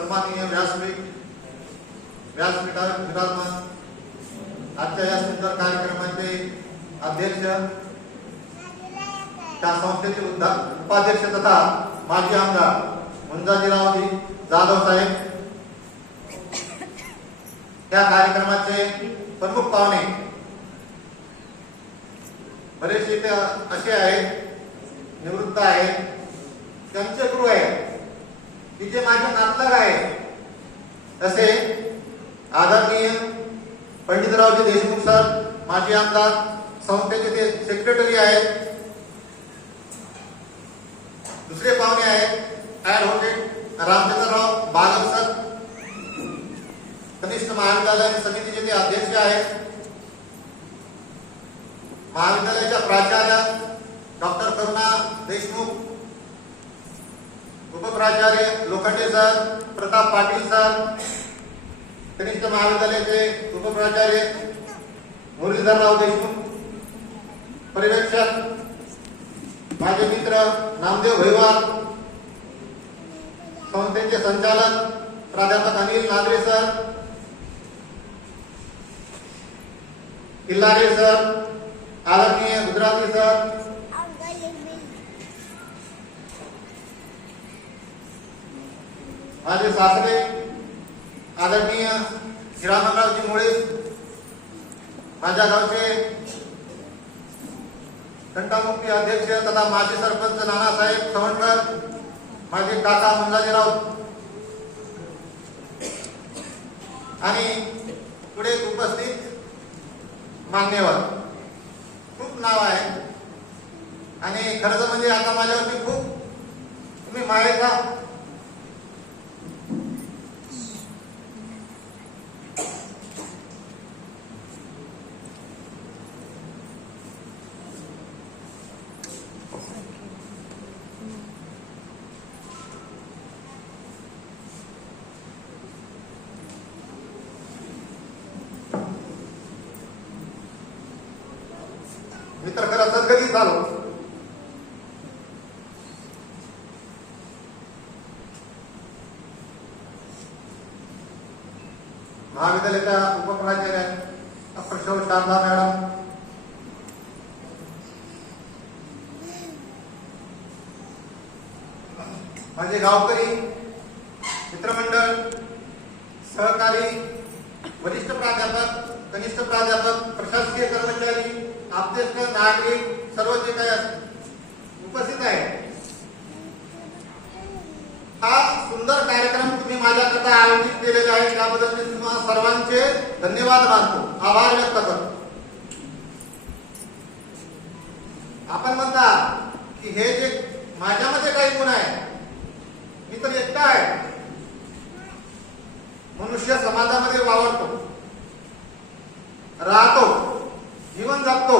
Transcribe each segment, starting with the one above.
सन्माननीय व्यासपीठावर विराजमान आजच्या या सुंदर कार्यक्रमाचे अध्यक्ष, त्या संस्थेचे उपाध्यक्ष तथा माजी आमदार मुंजाजीरावजी जाधव साहेब, त्या कार्यक्रमाचे प्रमुख पाहुणे बरेचसे असे आहेत, निवृत्त आहेत, त्यांचे गुरु आहेत की जे माझे नातलग आहे, असे आदरणीय पंडितरावजी देशमुख सर, माजी आमदार, संस्थेचे ते सेक्रेटरी आहेत. दुसरे पाहुणे आहेत ॲडव्होकेट रामचंद्रराव बागल सर, कनिष्ठ महाविद्यालय समितीचे ते अध्यक्ष आहेत. महाविद्यालयाच्या प्राचार्य डॉक्टर करुणा देशमुख, उपप्राचार्य लोखंडे सर, प्रताप पाटील सर, कनिष्ठ महाविद्यालयाचे उपप्राचार्य मुरलीधरराव देशमुख, पर्यवेक्षक माझे मित्र नामदेव भैवाल, संस्थेचे संचालक प्राध्यापक अनिल नागरे सर, किल्लारे सर, आदरणीय गुजराती सर, माझे सासरे आदरणीय हिरामनरावजी मुळे, माझ्या गावचे घंटामुक्ती अध्यक्ष तथा माजी सरपंच नानासाहेब सवंडकर, माझे काका मुंजाजीराव, आणि पुढे उपस्थित मान्यवर. खूप नाव आहे आणि खरंच म्हणजे आता माझ्यावरती खूप तुम्ही मायेचा मित्र खरं सद्गतीत झालो. महाविद्यालयाच्या उपप्राचार्य डॉक्टर शारदा मॅडम, माझे गावकरी मित्रमंडळ, सहकारी, वरिष्ठ प्राध्यापक, कनिष्ठ प्राध्यापक, प्रशासकीय कर्मचारी, आपतेष्ट नागरिक, सर्व जे काही उपस्थित आहे, हा सुंदर कार्यक्रम तुम्ही माझ्याकरता आयोजित केलेला आहे, त्याबद्दल मी तुम्हाला सर्वांचे धन्यवाद मानतो, आभार व्यक्त करतो. आपण म्हणता की हे जे माझ्यामध्ये काही गुण आहे, मी तर एकटा आहे, मनुष्य समाजामध्ये वावरतो, राहतो, जीवन जगतो,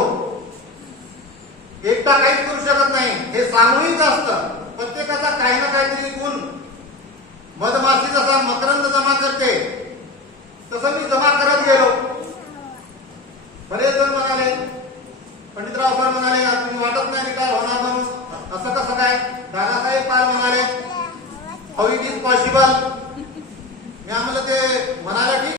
एकटा काहीच करू शकत नाही. हे सामूहिक असतं. प्रत्येकाचा काही ना काहीतरी गुण, मधमाशी जसा मकरंद जमा करते तसं मी जमा करत गेलो. बरेच जण म्हणाले, पंडितराव सर म्हणाले तुम्ही वाटत नाही रिटायर होणार म्हणून, असं कसं काय? दादासाहेब पाल म्हणाले हाऊ इट इज पॉसिबल.